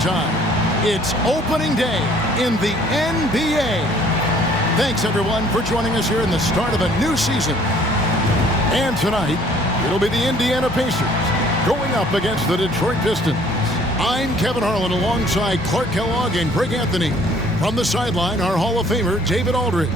time. It's opening day in the NBA. Thanks, everyone, for joining us here in the start of a new season. And tonight, it'll be the Indiana Pacers going up against the Detroit Pistons. I'm Kevin Harlan alongside Clark Kellogg and Greg Anthony. From the sideline, our Hall of Famer, David Aldridge.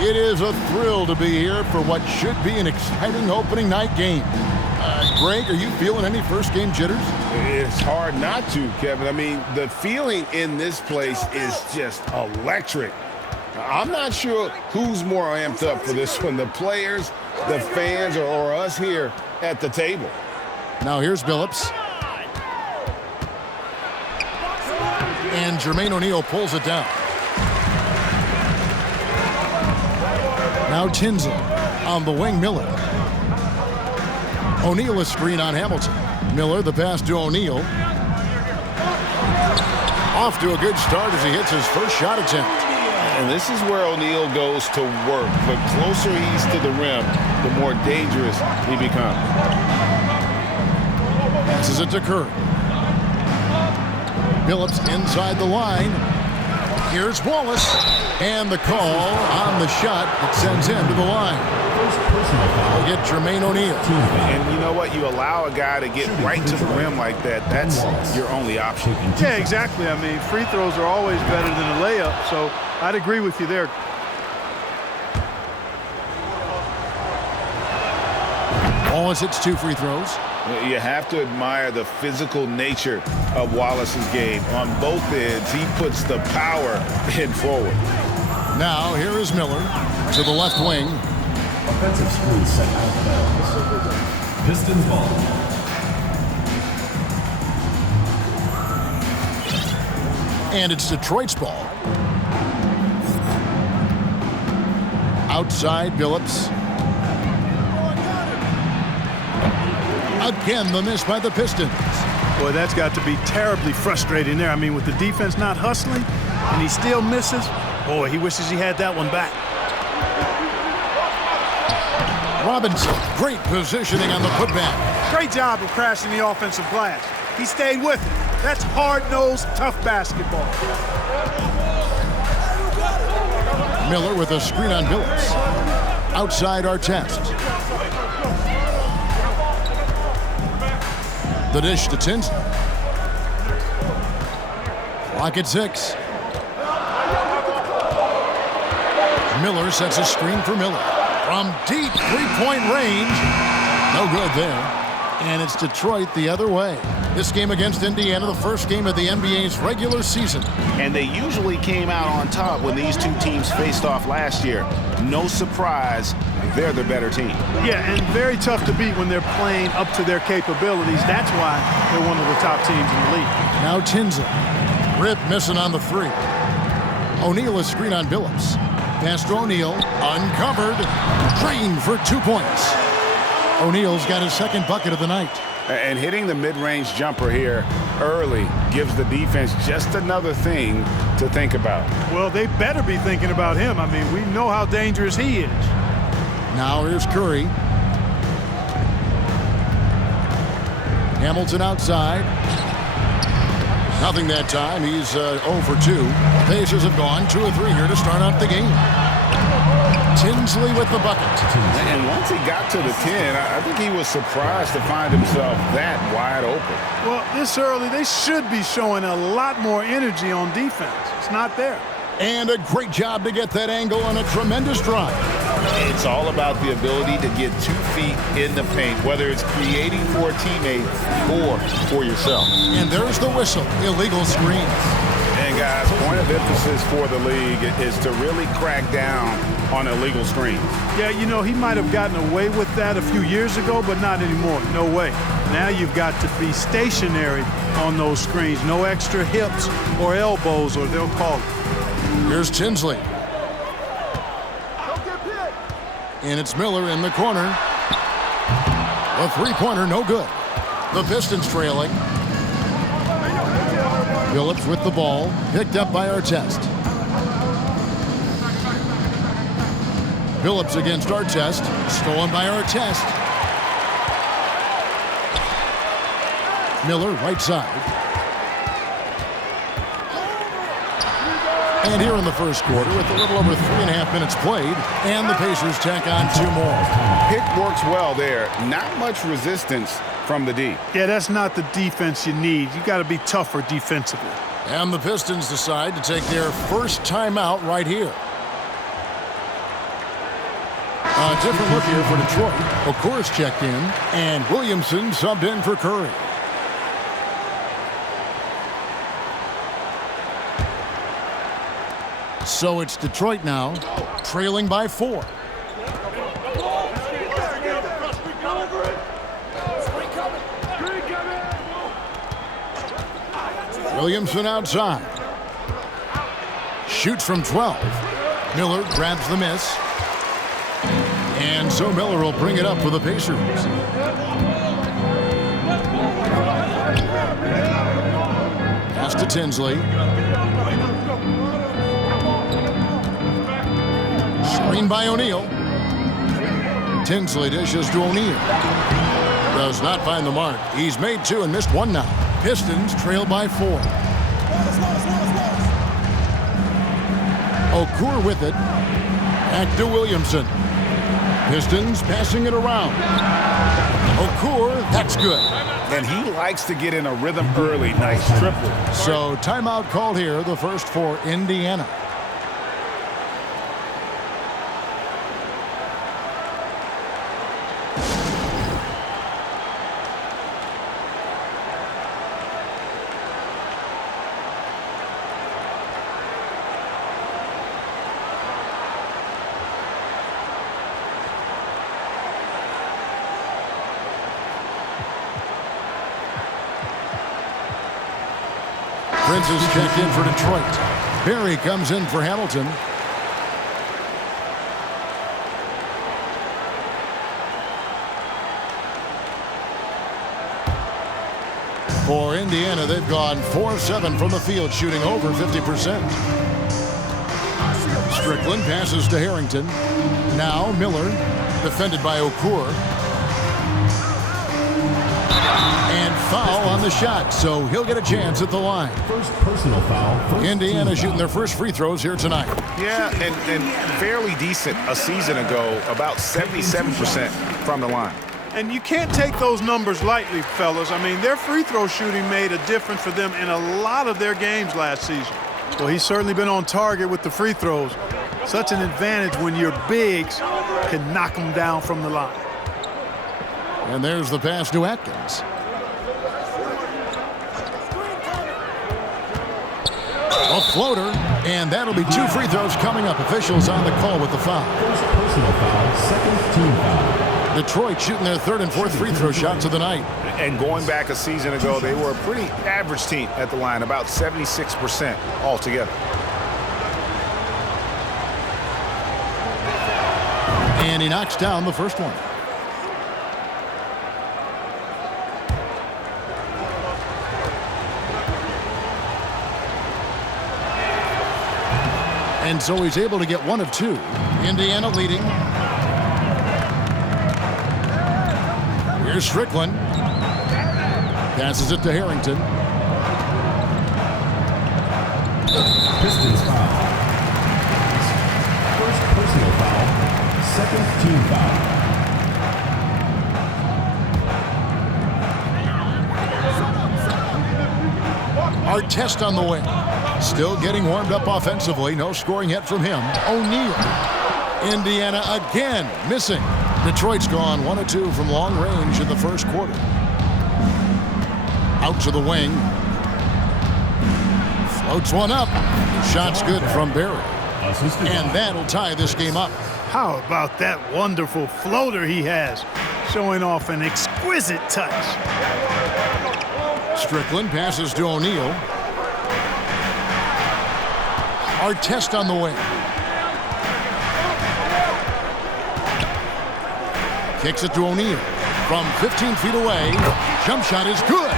It is a thrill to be here for what should be an exciting opening night game. Greg, are you feeling any first game jitters? It's hard not to, Kevin. I mean, the feeling in this place is just electric. I'm not sure who's more amped up for this one, the players, the fans, or us here at the table. Now here's Billups. And Jermaine O'Neal pulls it down. Now Tinsley on the wing, Miller. O'Neal a screen on Hamilton. Miller, the pass to O'Neal. Off to a good start as he hits his first shot attempt. And this is where O'Neal goes to work. The closer he's to the rim, the more dangerous he becomes. Passes it to Curry. Billups inside the line. Here's Wallace. And the call on the shot that sends him to the line. We'll get Jermaine O'Neal. And you know what? You allow a guy to get right to the rim like that. That's your only option. Yeah, exactly. I mean, free throws are always better than a layup, so I'd agree with you there. Wallace hits 2 free throws. You have to admire the physical nature of Wallace's game. On both ends, he puts the power in forward. Now, here is Miller to the left wing. Offensive screen set out of bounds. Pistons ball. And it's Detroit's ball. Outside, Billups. Again, the miss by the Pistons. Boy, that's got to be terribly frustrating there. I mean, with the defense not hustling and he still misses, boy, he wishes he had that one back. Robinson, great positioning on the putback. Great job of crashing the offensive glass. He stayed with it. That's hard-nosed, tough basketball. Miller with a screen on Billups. Outside Artest. The dish to Tinsley. Clock at 6. Miller sets a screen for Miller. From deep three-point range. No good there. And it's Detroit the other way. This game against Indiana, the first game of the NBA's regular season. And they usually came out on top when these two teams faced off last year. No surprise, they're the better team. Yeah, and very tough to beat when they're playing up to their capabilities. That's why they're one of the top teams in the league. Now Tinsley. Rip missing on the 3. O'Neal a screen on Billups. Pass to O'Neal, uncovered, drained for 2 points. O'Neal's got his second bucket of the night. And hitting the mid-range jumper here early gives the defense just another thing to think about. Well, they better be thinking about him. I mean, we know how dangerous he is. Now here's Curry. Hamilton outside. Nothing that time. He's 0 for 2. Pacers have gone 2 of 3 here to start out the game. Tinsley with the bucket. And once he got to the 10, I think he was surprised to find himself that wide open. Well, this early, they should be showing a lot more energy on defense. It's not there. And a great job to get that angle on a tremendous drive. It's all about the ability to get 2 feet in the paint, whether it's creating for a teammate or for yourself. And there's the whistle. Illegal screen. And guys, point of emphasis for the league is to really crack down on illegal screens. Yeah, you know, he might have gotten away with that a few years ago, but not anymore. No way. Now you've got to be stationary on those screens. No extra hips or elbows, or they'll call it. Here's Tinsley. And it's Miller in the corner. A three-pointer, no good. The Pistons trailing. Phillips with the ball, picked up by Artest. Phillips against Artest, stolen by Artest. Miller, right side. And here in the first quarter, with a little over 3.5 minutes played, and the Pacers tack on 2 more. Pick works well there. Not much resistance from the D. Yeah, that's not the defense you need. You got to be tougher defensively. And the Pistons decide to take their first timeout right here. A different look here for Detroit. Okur's checked in, and Williamson subbed in for Curry. So it's Detroit now, trailing by 4. Williamson outside. Shoots from 12. Miller grabs the miss. And so Miller will bring it up for the Pacers. Pass to Tinsley. Screen by O'Neal. Tinsley dishes to O'Neal. Does not find the mark. He's made 2 and missed 1 now. Pistons trail by 4. Okur with it. Back to Williamson. Pistons passing it around. Okur, that's good. And he likes to get in a rhythm early. Nice triple. So timeout called here, the first for Indiana. Prince is checked in for Detroit. Barry comes in for Hamilton. For Indiana, they've gone 4-7 from the field, shooting over 50%. Strickland passes to Harrington. Now Miller, defended by Okur. And foul on the shot, so he'll get a chance at the line. First personal foul. Indiana shooting their first free throws here tonight. Yeah, and fairly decent a season ago, about 77% from the line. And you can't take those numbers lightly, fellas. I mean, their free throw shooting made a difference for them in a lot of their games last season. Well, he's certainly been on target with the free throws. Such an advantage when your bigs can knock them down from the line. And there's the pass to Atkins. A floater, and that'll be 2 free throws coming up. Officials on the call with the foul. First personal foul, second team foul. Detroit shooting their 3rd and 4th free throw shots of the night. And going back a season ago, they were a pretty average team at the line, about 76% altogether. And he knocks down the first one. And so he's able to get 1 of 2. Indiana leading. Here's Strickland. Passes it to Harrington. Pistons foul. First personal foul, second team foul. Artest on the wing. Still getting warmed up offensively. No scoring yet from him. O'Neal. Indiana again missing. Detroit's gone 1 of 2 from long range in the first quarter. Out to the wing. Floats one up. Shot's good from Barry. And that'll tie this game up. How about that wonderful floater he has, showing off an exquisite touch. Strickland passes to O'Neal. Artest on the wing. Kicks it to O'Neal. From 15 feet away, jump shot is good.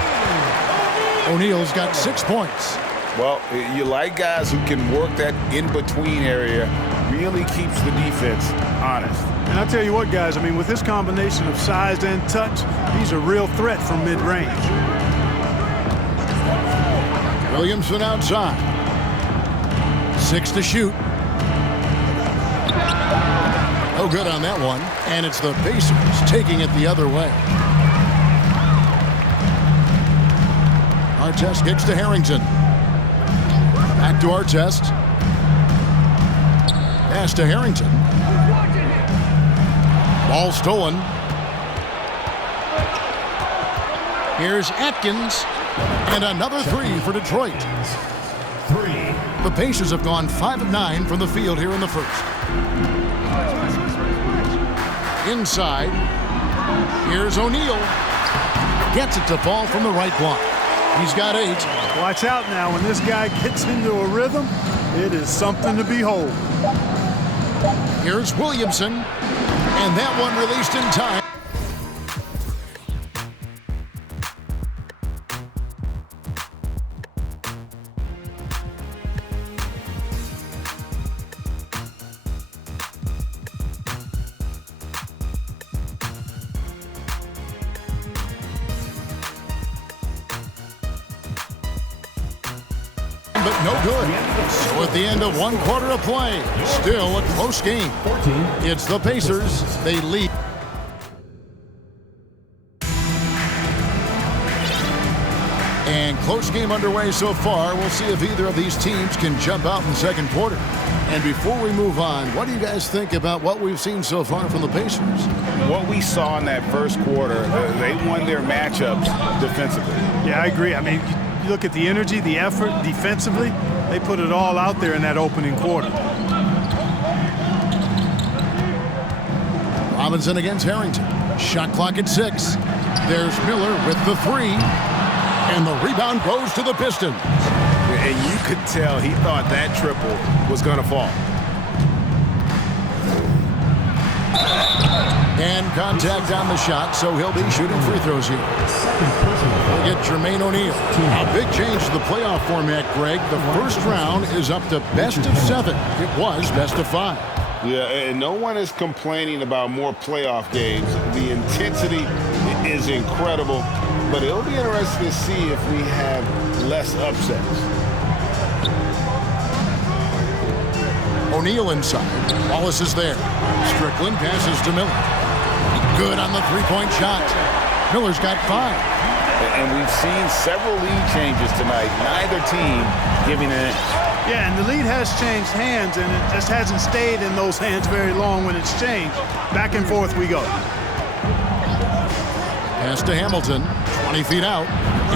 O'Neal's got 6 points. Well, you like guys who can work that in-between area, really keeps the defense honest. And I'll tell you what, guys, I mean, with this combination of size and touch, he's a real threat from mid-range. Williamson outside. 6 to shoot. No good on that one. And it's the Pacers taking it the other way. Artest kicks to Harrington. Back to Artest. Pass to Harrington. Ball stolen. Here's Atkins. And another 3 for Detroit. 3. The Pacers have gone 5 of 9 from the field here in the first. Inside. Here's O'Neal. Gets it to fall from the right block. He's got 8. Watch out now. When this guy gets into a rhythm, it is something to behold. Here's Williamson. And that one released in time. But no good. So at the end of 1 quarter of play, still a close game. 14. It's the Pacers. They lead. And close game underway so far. We'll see if either of these teams can jump out in the second quarter. And before we move on, what do you guys think about what we've seen so far from the Pacers? What we saw in that first quarter, they won their matchups defensively. Yeah, I agree. I mean, you look at the energy, the effort defensively, they put it all out there in that opening quarter. Robinson against Harrington. Shot clock at 6. There's Miller with the 3. And the rebound goes to the Pistons. And you could tell he thought that triple was going to fall. And contact on the shot, so he'll be shooting free throws here. We'll get Jermaine O'Neal. A big change to the playoff format, Greg. The first round is up to best of 7. It was best of 5. Yeah, and no one is complaining about more playoff games. The intensity is incredible, but it'll be interesting to see if we have less upsets. O'Neal inside. Wallace is there. Strickland passes to Miller. Good on the three-point shot. Miller's got 5. And we've seen several lead changes tonight. Neither team giving an inch. Yeah, and the lead has changed hands, and it just hasn't stayed in those hands very long when it's changed. Back and forth we go. Pass to Hamilton. 20 feet out.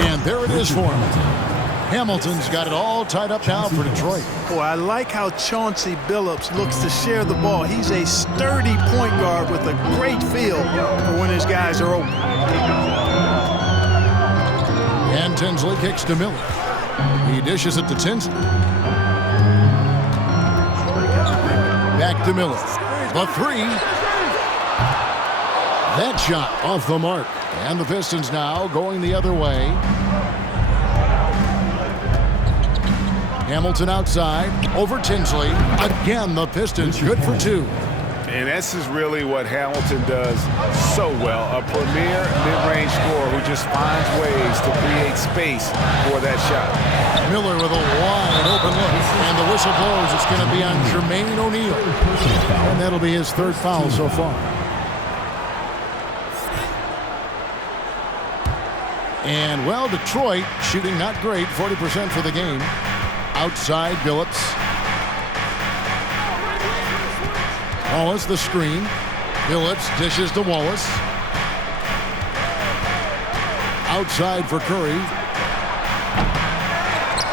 And there it is for him. Hamilton's got it all tied up now for Detroit. Boy, I like how Chauncey Billups looks to share the ball. He's a sturdy point guard with a great feel for when his guys are open. And Tinsley kicks to Miller. He dishes it to Tinsley. Back to Miller. The 3. That shot off the mark. And the Pistons now going the other way. Hamilton outside, over Tinsley. Again, the Pistons good for 2. And this is really what Hamilton does so well. A premier mid-range scorer who just finds ways to create space for that shot. Miller with a wide open look. And the whistle blows. It's going to be on Jermaine O'Neal. And that'll be his 3rd foul so far. And, well, Detroit shooting not great, 40% for the game. Outside, Billups. Wallace, the screen. Billups dishes to Wallace. Outside for Curry.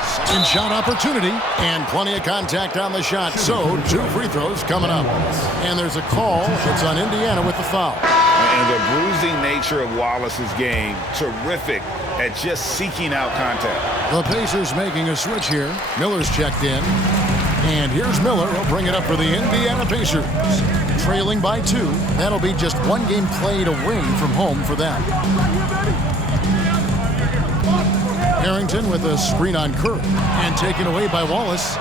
Second shot opportunity. And plenty of contact on the shot. So, 2 free throws coming up. And there's a call. It's on Indiana with the foul. And the bruising nature of Wallace's game, terrific at just seeking out contact. The Pacers making a switch here. Miller's checked in. And here's Miller. He'll bring it up for the Indiana Pacers. trailing by 2. That'll be just one game played away from home for them. Harrington with a screen on Curry and taken away by Wallace.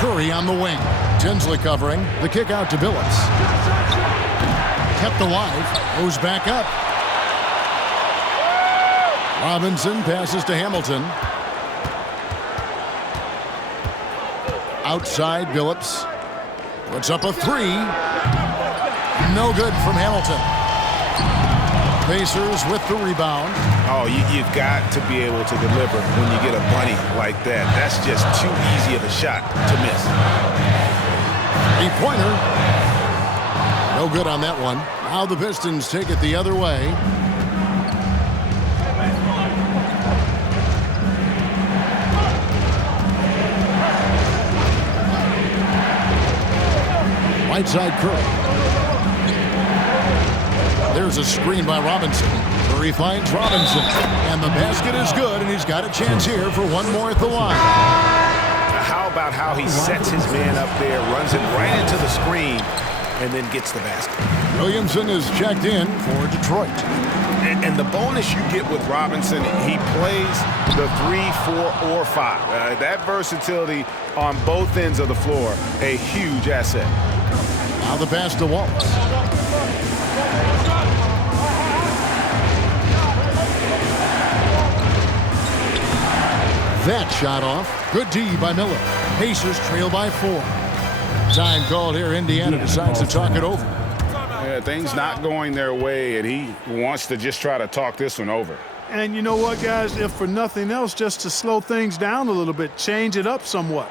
Curry on the wing. Tinsley covering. The kick out to Billups. Kept alive. Goes back up. Robinson passes to Hamilton. Outside Billups. Puts up a 3. No good from Hamilton. Pacers with the rebound. Oh, you've got to be able to deliver when you get a bunny like that. That's just too easy of a shot to miss. 3-pointer. No good on that one. Now the Pistons take it the other way. Right side Curry. There's a screen by Robinson. Curry finds Robinson. And the basket is good, and he's got a chance here for one more at the line. How about how he sets his man up there, runs it right into the screen, and then gets the basket. Williamson is checked in for Detroit. And the bonus you get with Robinson, he plays the 3, 4, or 5. That versatility on both ends of the floor, a huge asset. Now the pass to Wallace. That shot off. Good D by Miller. Pacers trail by 4. Time called here. Indiana decides to talk it over. Yeah, things not going their way, and he wants to just try to talk this one over. And you know what, guys? If for nothing else, just to slow things down a little bit, change it up somewhat.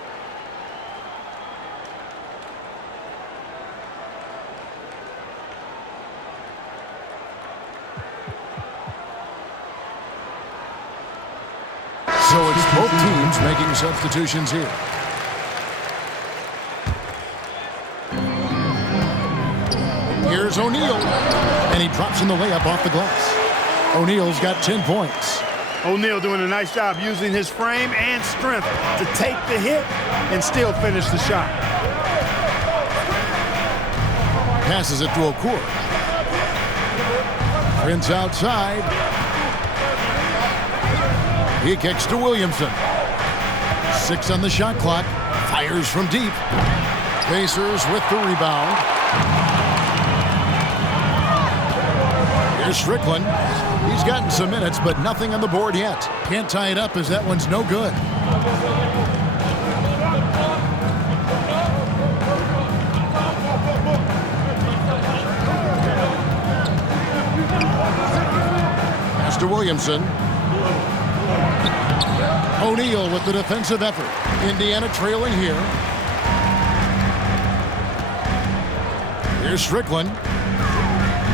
So it's both teams making substitutions here. Here's O'Neal, and he drops in the layup off the glass. O'Neal's got 10 points. O'Neal doing a nice job using his frame and strength to take the hit and still finish the shot. Passes it to Okur. Prince outside. He kicks to Williamson. 6 on the shot clock. Fires from deep. Pacers with the rebound. Here's Strickland. He's gotten some minutes, but nothing on the board yet. Can't tie it up as that one's no good. Pass to Williamson. O'Neal with the defensive effort. Indiana trailing here. Here's Strickland.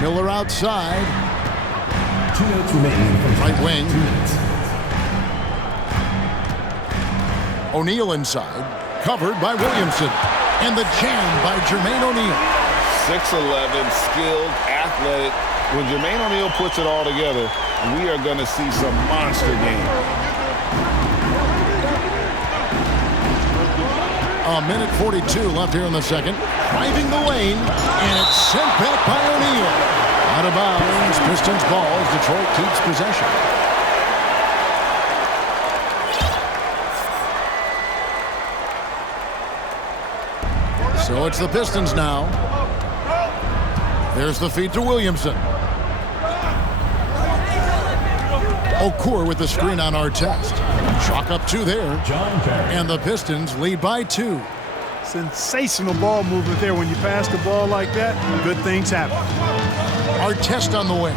Miller outside. 2 minutes remaining. Right wing. O'Neal inside. Covered by Williamson. And the jam by Jermaine O'Neal. 6'11", skilled, athletic. When Jermaine O'Neal puts it all together, we are going to see some monster games. A minute 42 left here in the second. Driving the lane, and it's sent back by O'Neal. Out of bounds, Pistons ball as Detroit keeps possession. So it's the Pistons now. There's the feed to Williamson. Okur with the screen on Artest. Chalk up 2 there. And the Pistons lead by 2. Sensational ball movement there. When you pass the ball like that, good things happen. Artest on the wing.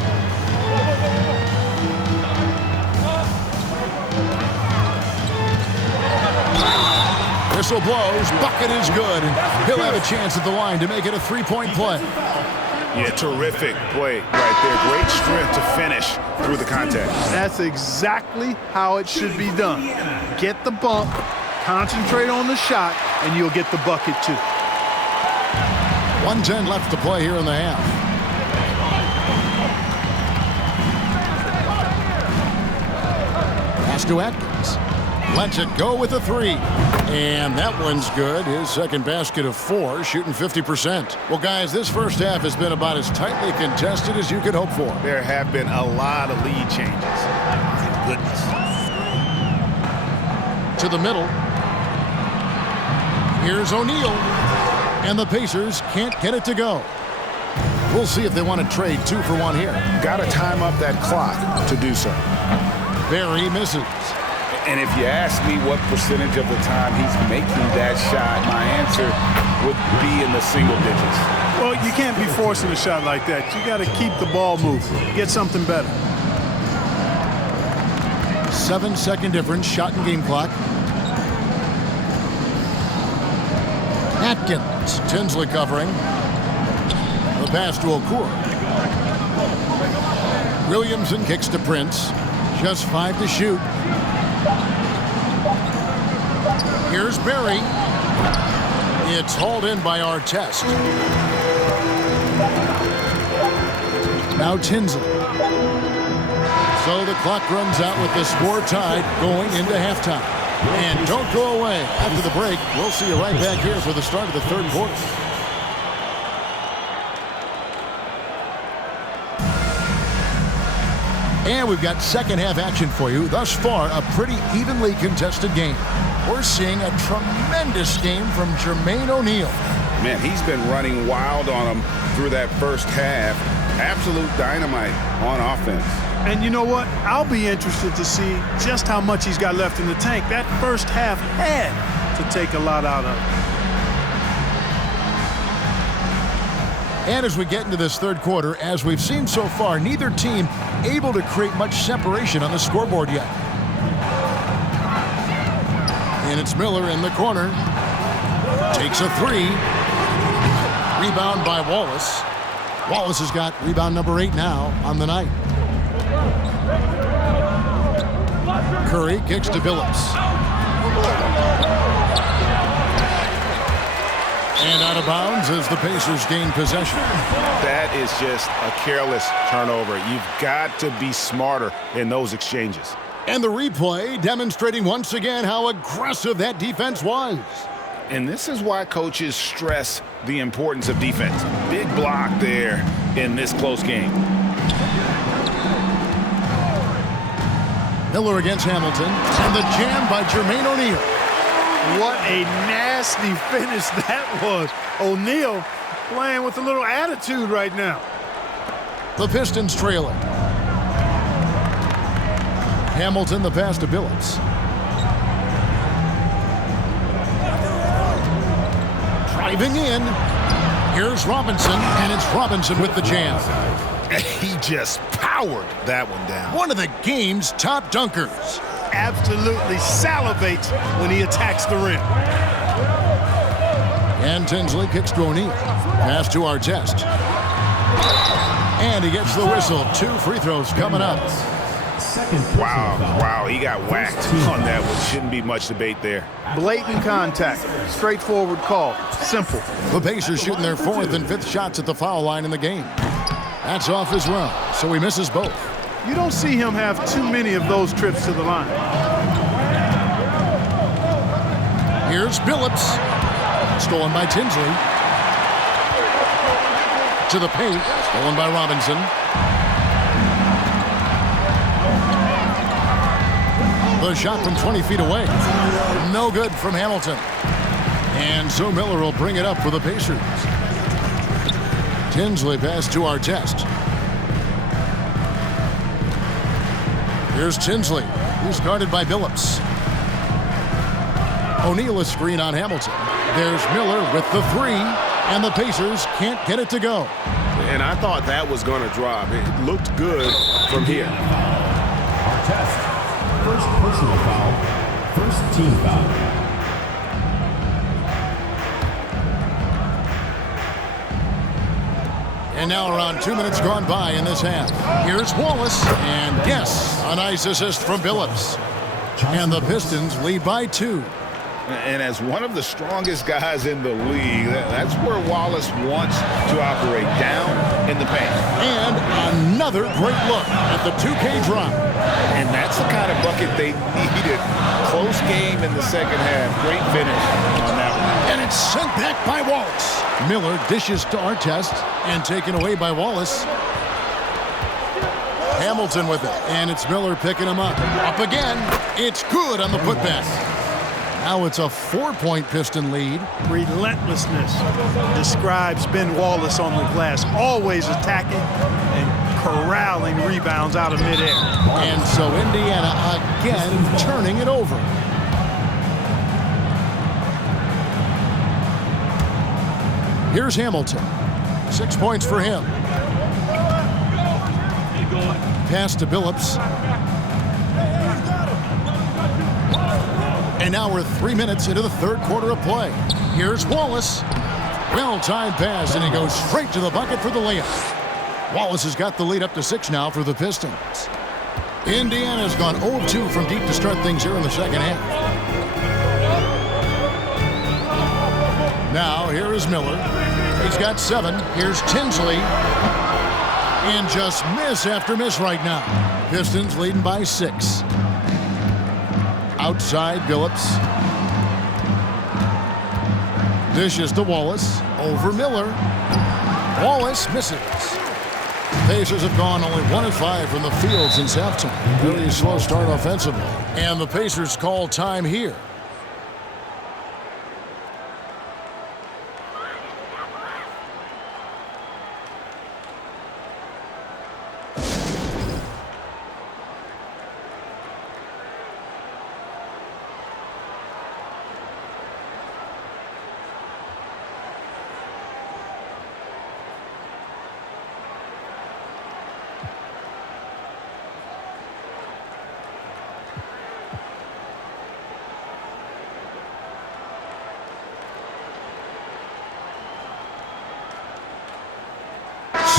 Whistle blows. Bucket is good. And he'll have a chance at the line to make it a 3-point play. Yeah, terrific play right there. Great strength to finish through the contact. That's exactly how it should be done. Get the bump, concentrate on the shot, and you'll get the bucket too. 1:10 left to play here in the half. Pass to Atkins. lets it go with a 3. And that one's good. His second basket of 4, shooting 50%. Well, guys, this first half has been about as tightly contested as you could hope for. There have been a lot of lead changes. My goodness. To the middle. Here's O'Neal. And the Pacers can't get it to go. We'll see if they want to trade 2 for 1 here. Got to time up that clock to do so. Barry misses. And if you ask me what percentage of the time he's making that shot, my answer would be in the single digits. Well, you can't be forcing a shot like that. You got to keep the ball moving. Get something better. 7-second difference, shot and game clock. Atkins, Tinsley covering. The pass to Okur. Williamson kicks to Prince. Just 5 to shoot. Here's Barry. It's hauled in by Artest. Now Tinsley. So the clock runs out with the score tied going into halftime. And don't go away. After the break, we'll see you right back here for the start of the third quarter. And we've got second half action for you. Thus far, a pretty evenly contested game. We're seeing a tremendous game from Jermaine O'Neal. Man, he's been running wild on them through that first half. Absolute dynamite on offense. And you know what? I'll be interested to see just how much he's got left in the tank. That first half had to take a lot out of it. And as we get into this third quarter, as we've seen so far, neither team able to create much separation on the scoreboard yet. And it's Miller in the corner. Takes a 3. Rebound by Wallace. Wallace has got rebound number 8 now on the night. Curry kicks to Billups. And out of bounds as the Pacers gain possession. That is just a careless turnover. You've got to be smarter in those exchanges. And the replay demonstrating once again how aggressive that defense was. And this is why coaches stress the importance of defense. Big block there in this close game. Miller against Hamilton. And the jam by Jermaine O'Neal. What a nasty finish that was. O'Neal playing with a little attitude right now. The Pistons trailing. Hamilton the pass to Billups. Driving in. Here's Robinson, and it's Robinson with the jam. He just powered that one down. One of the game's top dunkers. Absolutely salivates when he attacks the rim. And Tinsley kicks to O'Neal. Pass to Artest. And he gets the whistle. 2 free throws coming up. Wow, he got whacked on that one. Shouldn't be much debate there. Blatant contact. Straightforward call. Simple. The Pacers shooting their 4th and 5th shots at the foul line in the game. That's off as well, so he misses both. You don't see him have too many of those trips to the line. Here's Billups. Stolen by Tinsley. To the paint. Stolen by Robinson. The shot from 20 feet away. No good from Hamilton. And so Miller will bring it up for the Pacers. Tinsley pass to Artest. Here's Tinsley. He's guarded by Billups. O'Neal a screen on Hamilton. There's Miller with the 3, and the Pacers can't get it to go. And I thought that was going to drop. It looked good from here. Artest. First personal foul. First team foul. And now around 2 minutes gone by in this half. Here's Wallace, and yes, a nice assist from Billups. And the Pistons lead by 2. And as one of the strongest guys in the league, that's where Wallace wants to operate, down in the paint. And another great look at the 2K drop. And that's the kind of bucket they needed. Close game in the second half. Great finish on that one. And it's sent back by Wallace. Miller dishes to Artest and taken away by Wallace. Hamilton with it, and it's Miller picking him up. Up again. It's good on the putback. Now it's a 4-point Piston lead. Relentlessness describes Ben Wallace on the glass, always attacking and corralling rebounds out of midair. And so Indiana again turning it over. Here's Hamilton. 6 points for him. Pass to Billups. And now we're 3 minutes into the third quarter of play. Here's Wallace. Well-timed pass, and he goes straight to the bucket for the layup. Wallace has got the lead up to 6 now for the Pistons. Indiana's gone 0-2 from deep to start things here in the second half. Now, here is Miller. He's got 7. Here's Tinsley. And just miss after miss right now. Pistons leading by 6. Outside, Billups. Dishes to Wallace. Over Miller. Wallace misses. Pacers have gone only 1 of 5 from the field since halftime. Really slow start offensively. And the Pacers call time here.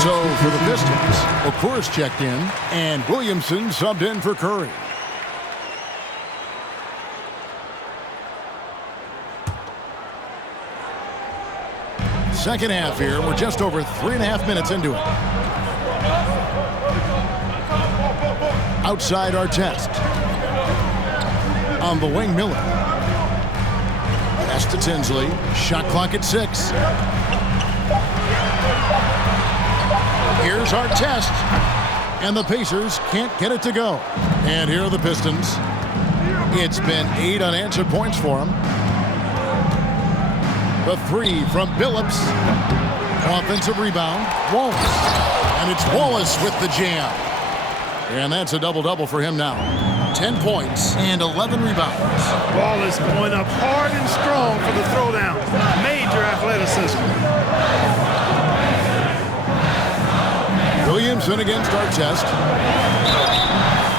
So for the Pistons, Okur's checked in, and Williamson subbed in for Curry. Second half here. We're just over 3.5 minutes into it. Outside Artest. On the wing, Miller. Pass to Tinsley. Shot clock at 6. Here's Artest. And the Pacers can't get it to go. And here are the Pistons. It's been 8 unanswered points for them. The 3 from Billups. Offensive rebound. Wallace. And it's Wallace with the jam. And that's a double-double for him now. 10 points and 11 rebounds. Wallace going up hard and strong for the throwdown. Major athleticism. Williamson against Artest.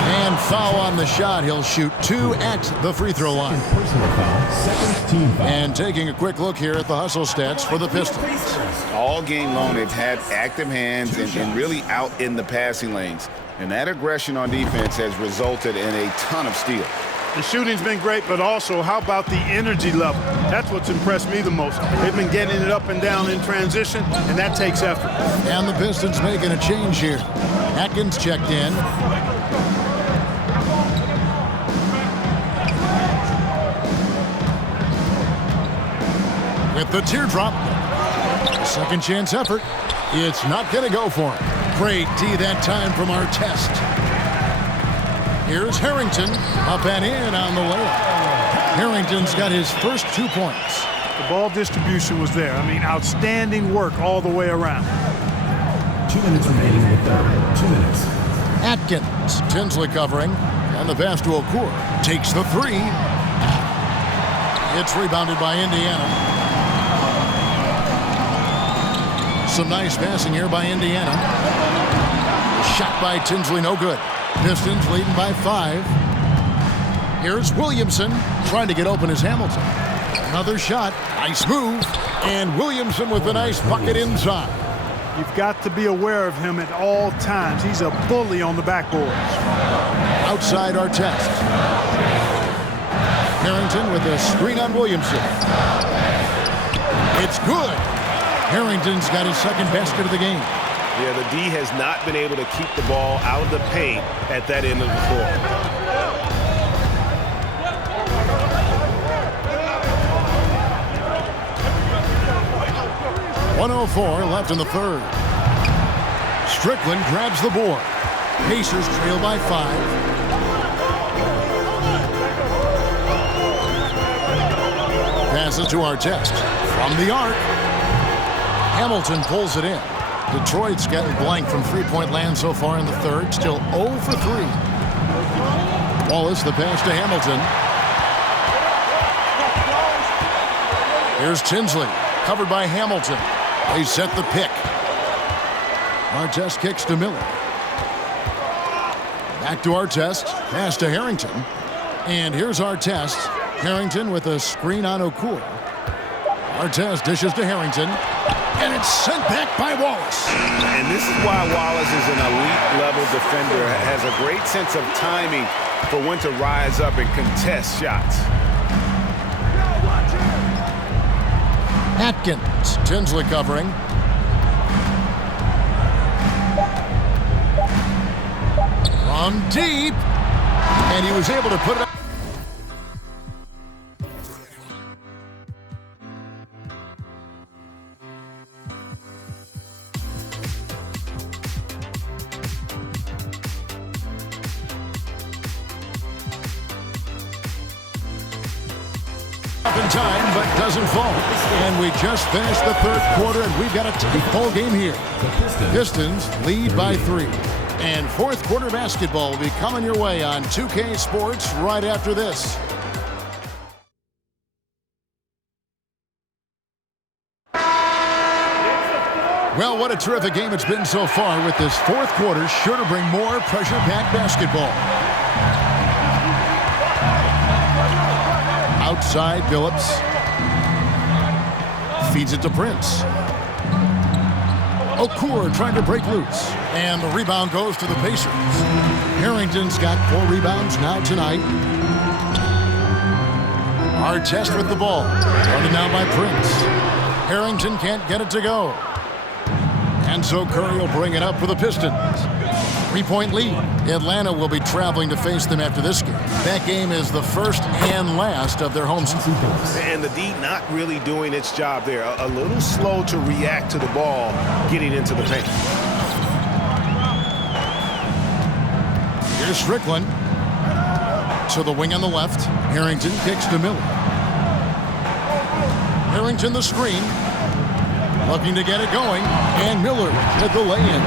And foul on the shot. He'll shoot 2 at the free throw line. And taking a quick look here at the hustle stats for the Pistons. All game long, they've had active hands and really out in the passing lanes. And that aggression on defense has resulted in a ton of steals. The shooting's been great, but also how about the energy level? That's what's impressed me the most. They've been getting it up and down in transition, and that takes effort. And the Pistons making a change here. Atkins checked in. With the teardrop. Second chance effort. It's not going to go for him. Great D that time from Artest. Here's Harrington, up and in on the layup. Harrington's got his first 2 points. The ball distribution was there. I mean, outstanding work all the way around. 2 minutes remaining in the third. 2 minutes. Atkins, Tinsley covering, and the pass to Okur. Takes the 3. It's rebounded by Indiana. Some nice passing here by Indiana. Shot by Tinsley, no good. Pistons leading by 5. Here's Williamson trying to get open as Hamilton. Another shot. Nice move. And Williamson with a nice bucket inside. You've got to be aware of him at all times. He's a bully on the backboard. Outside Artest. Harrington with a screen on Williamson. It's good. Harrington's got his second basket of the game. Yeah, the D has not been able to keep the ball out of the paint at that end of the floor. .104 left in the third. Strickland grabs the board. Pacers trail by 5. Passes to Artest. From the arc. Hamilton pulls it in. Detroit's getting blank from three-point land so far in the third. Still 0 for 3. Wallace, the pass to Hamilton. Here's Tinsley. Covered by Hamilton. They set the pick. Artest kicks to Miller. Back to Artest. Pass to Harrington. And here's Artest. Harrington with a screen on Okur. Artest dishes to Harrington. And it's sent back by Wallace. And this is why Wallace is an elite-level defender. Has a great sense of timing for when to rise up and contest shots. Atkins. Tinsley covering. From deep. And he was able to put it up. In time, but doesn't fall. And we just finished the third quarter, and we've got a tight ball game here. Pistons lead by 3. And fourth quarter basketball will be coming your way on 2K Sports right after this. Well, what a terrific game it's been so far, with this fourth quarter sure to bring more pressure-packed basketball. Outside, Billups feeds it to Prince. Okur trying to break loose. And the rebound goes to the Pacers. Harrington's got 4 rebounds now tonight. Artest with the ball. Running down by Prince. Harrington can't get it to go. And so Curry will bring it up for the Pistons. 3-point lead. Atlanta will be traveling to face them after this game. That game is the first and last of their home season. And the D not really doing its job there. A little slow to react to the ball getting into the paint. Here's Strickland. To the wing on the left. Harrington kicks to Miller. Harrington the screen. Looking to get it going. And Miller at the lay-in.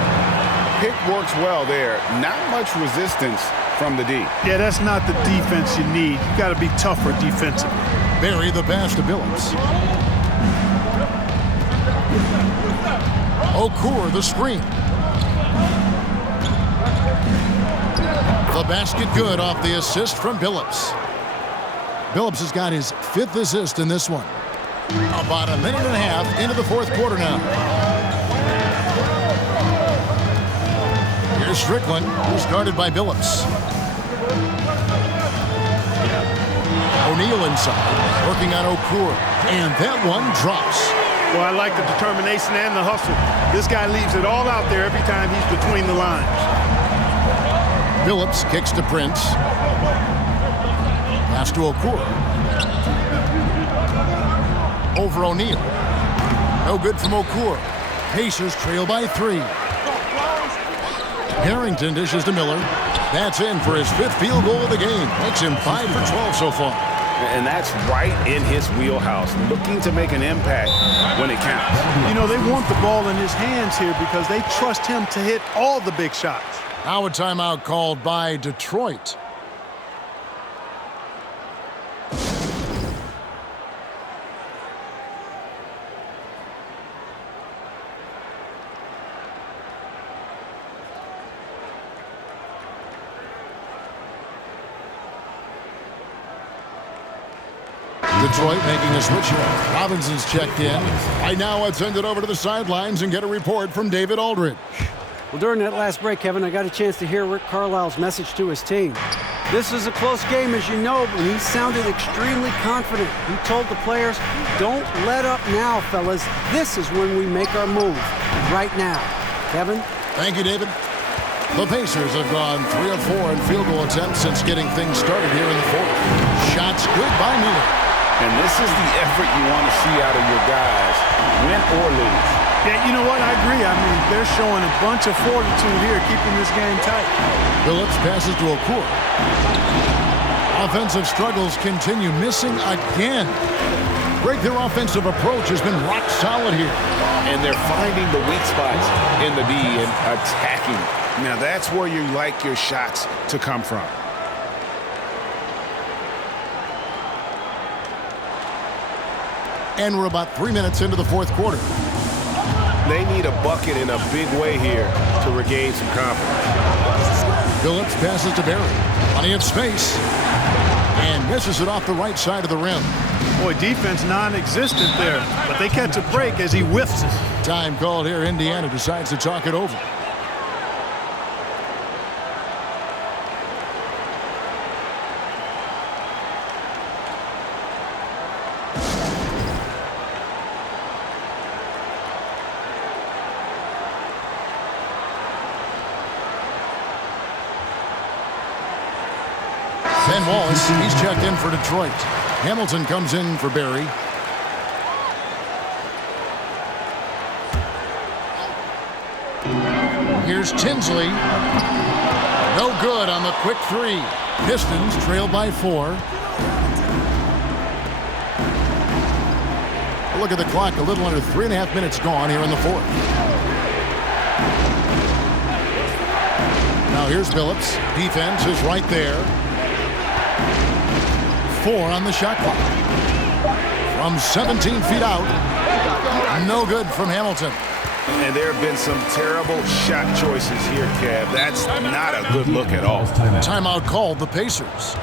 Pick works well there. Not much resistance from the D. Yeah, that's not the defense you need. You got to be tougher defensively. Barry the pass to Billups. Okur the screen. The basket good off the assist from Billups. Billups has got his 5th assist in this one. About a minute and a half into the fourth quarter now. Here's Strickland, who's guarded by Billups. O'Neal inside, working on Okur, and that one drops. Well, I like the determination and the hustle. This guy leaves it all out there every time he's between the lines. Billups kicks to Prince. Pass to Okur. Over O'Neal. No good from Okur. Pacers trail by 3. Harrington dishes to Miller. That's in for his 5th field goal of the game. Makes him 5 for 12 so far. And that's right in his wheelhouse, looking to make an impact when it counts. You know, they want the ball in his hands here because they trust him to hit all the big shots. Now a timeout called by Detroit. Detroit making a switch here. Robinson's checked in. Right now, let's send it over to the sidelines and get a report from David Aldridge. Well, during that last break, Kevin, I got a chance to hear Rick Carlisle's message to his team. This is a close game, as you know, but he sounded extremely confident. He told the players, don't let up now, fellas. This is when we make our move, right now. Kevin? Thank you, David. The Pacers have gone 3 of 4 in field goal attempts since getting things started here in the fourth. Shots good by Miller. And this is the effort you want to see out of your guys, win or lose. Yeah, you know what? I agree. I mean, they're showing a bunch of fortitude here, keeping this game tight. Phillips passes to Okur. Offensive struggles continue, missing again. Their offensive approach has been rock solid here. And they're finding the weak spots in the D and attacking. Now, that's where you like your shots to come from. And we're about 3 minutes into the fourth quarter. They need a bucket in a big way here to regain some confidence. Phillips passes to Barry. Plenty of space. And misses it off the right side of the rim. Boy, defense non-existent there, but they catch a break as he whiffs it. Time called here. Indiana decides to talk it over. Ben Wallace, he's checked in for Detroit. Hamilton comes in for Barry. Here's Tinsley. No good on the quick three. Pistons trail by 4. Look at the clock. A little under 3.5 minutes gone here in the fourth. Now here's Phillips. Defense is right there. 4 on the shot clock. From 17 feet out. No good from Hamilton. And there have been some terrible shot choices here, Kev. That's not a good look at all. Timeout called the Pacers.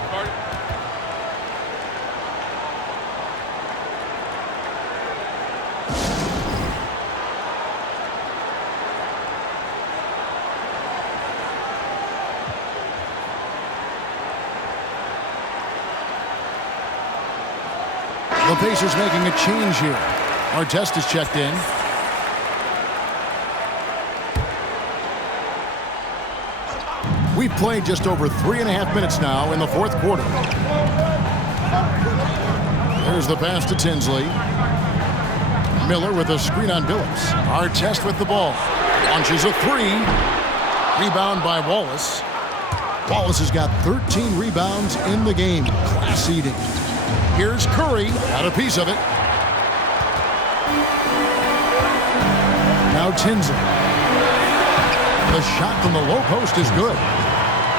The Pacers making a change here. Artest is checked in. We've played just over 3.5 minutes now in the fourth quarter. There's the pass to Tinsley. Miller with a screen on Billups. Artest with the ball. Launches a 3. Rebound by Wallace. Wallace has got 13 rebounds in the game. Class eating. Here's Curry, got a piece of it. Now Tinsley. The shot from the low post is good.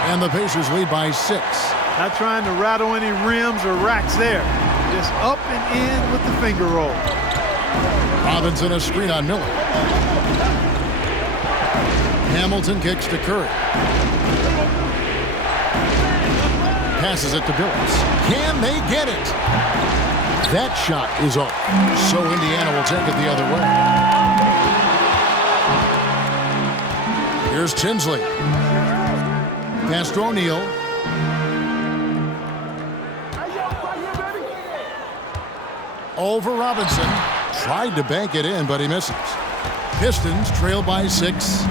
And the Pacers lead by 6. Not trying to rattle any rims or racks there. Just up and in with the finger roll. Robinson a screen on Miller. Hamilton kicks to Curry. Passes it to Billups. Can they get it? That shot is off. So Indiana will take it the other way. Here's Tinsley. Pass to O'Neal. Over Robinson. Tried to bank it in, but he misses. Pistons trail by 6.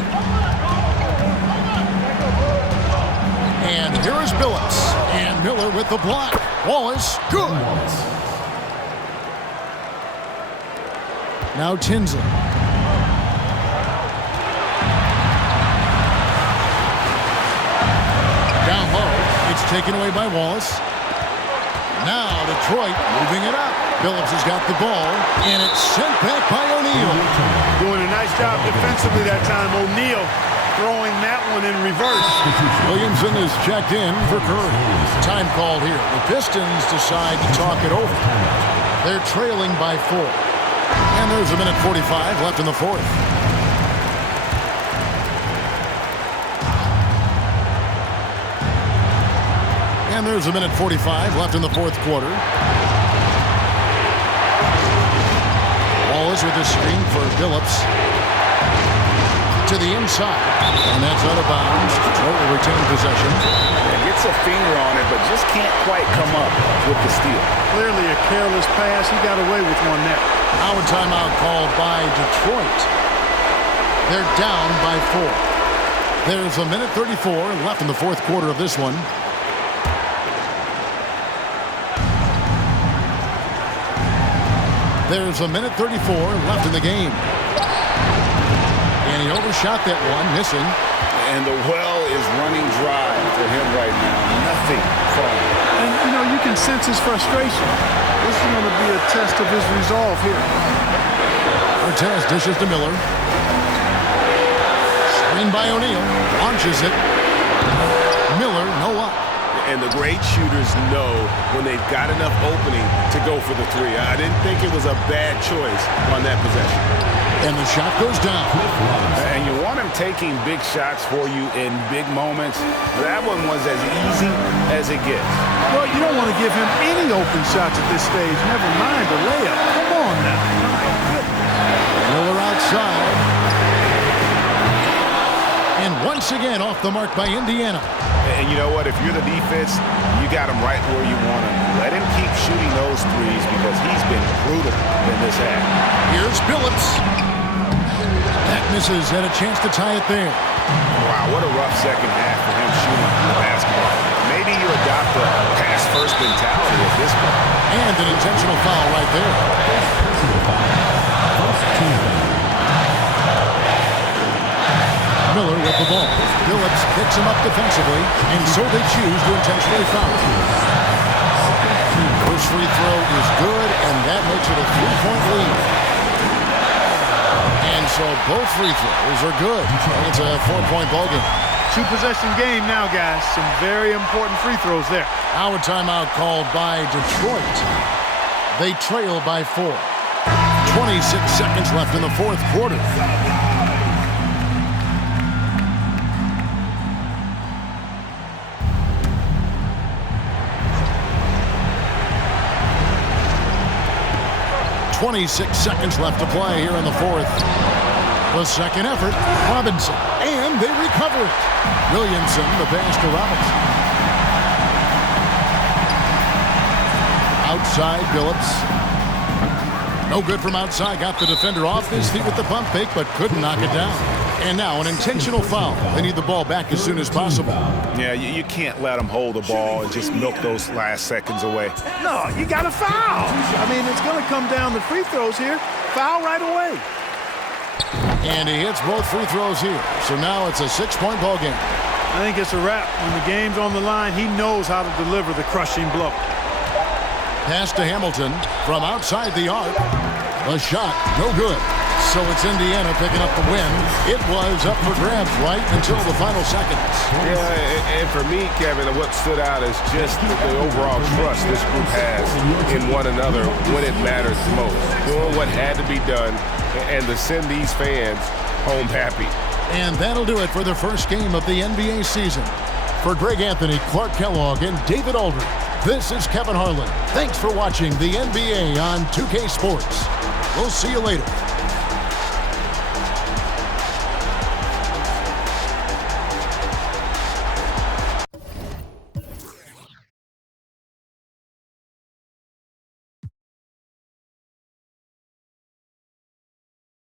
And here is Billups. And Miller with the block. Wallace, good. Now Tinsley. Down low. It's taken away by Wallace. Now Detroit moving it up. Billups has got the ball. And it's sent back by O'Neal. Doing a nice job defensively that time. O'Neal throwing that one in reverse. Williamson is checked in for Curry. Time called here. The Pistons decide to talk it over. They're trailing by 4. And there's a minute 45 left in the fourth. And there's a minute 45 left in the fourth quarter. Wallace with a screen for Billups. to the inside. And that's out of bounds. Detroit will retain possession. Gets a finger on it, but just can't quite come up with the steal. Clearly a careless pass. He got away with one there. Now a timeout called by Detroit. They're down by 4. There's a minute 34 left in the fourth quarter of this one. There's a minute 34 left in the game. And he overshot that one, missing. And the well is running dry for him right now. Nothing falling. And, you know, you can sense his frustration. This is going to be a test of his resolve here. Cortez dishes to Miller. Screen by O'Neal. Launches it. Miller, no up. And the great shooters know when they've got enough opening to go for the three. I didn't think it was a bad choice on that possession. And the shot goes down. And you want him taking big shots for you in big moments. That one was as easy as it gets. Well, you don't want to give him any open shots at this stage. Never mind the layup. Come on now. My goodness. Miller outside. And once again off the mark by Indiana. And you know what? If you're the defense, you got him right where you want him. Let him keep shooting those threes because he's been brutal in this half. Here's Billups. That misses, and a chance to tie it there. Wow, what a rough second half for him shooting the basketball. Maybe you adopt a pass-first mentality at this point. And an intentional foul right there. Miller with the ball. Billups picks him up defensively, and so they choose to intentionally foul. First free throw is good, and that makes it a 3-point lead. And so both free throws are good. It's a 4-point ball game. 2-possession game now, guys. Some very important free throws there. Now a timeout called by Detroit. They trail by 4. 26 seconds left in the fourth quarter. .26 seconds left to play here in the fourth. The second effort, Robinson, and they recover it. Williamson, the pass to Robinson. Outside, Billups. No good from outside. Got the defender off his feet with the pump fake, but couldn't knock it down. And now an intentional foul. They need the ball back as soon as possible. Yeah, you can't let them hold the ball and just milk those last seconds away. No, you got to foul. I mean, it's going to come down to free throws here. Foul right away. And he hits both free throws here. So now it's a 6-point ball game. I think it's a wrap. When the game's on the line, he knows how to deliver the crushing blow. Pass to Hamilton from outside the arc. A shot, no good. So it's Indiana picking up the win. It was up for grabs right until the final seconds. Yeah, and for me, Kevin, what stood out is just the overall trust this group has in one another when it matters most. Doing what had to be done and to send these fans home happy. And that'll do it for the first game of the NBA season. For Greg Anthony, Clark Kellogg, and David Aldridge, this is Kevin Harlan. Thanks for watching the NBA on 2K Sports. We'll see you later.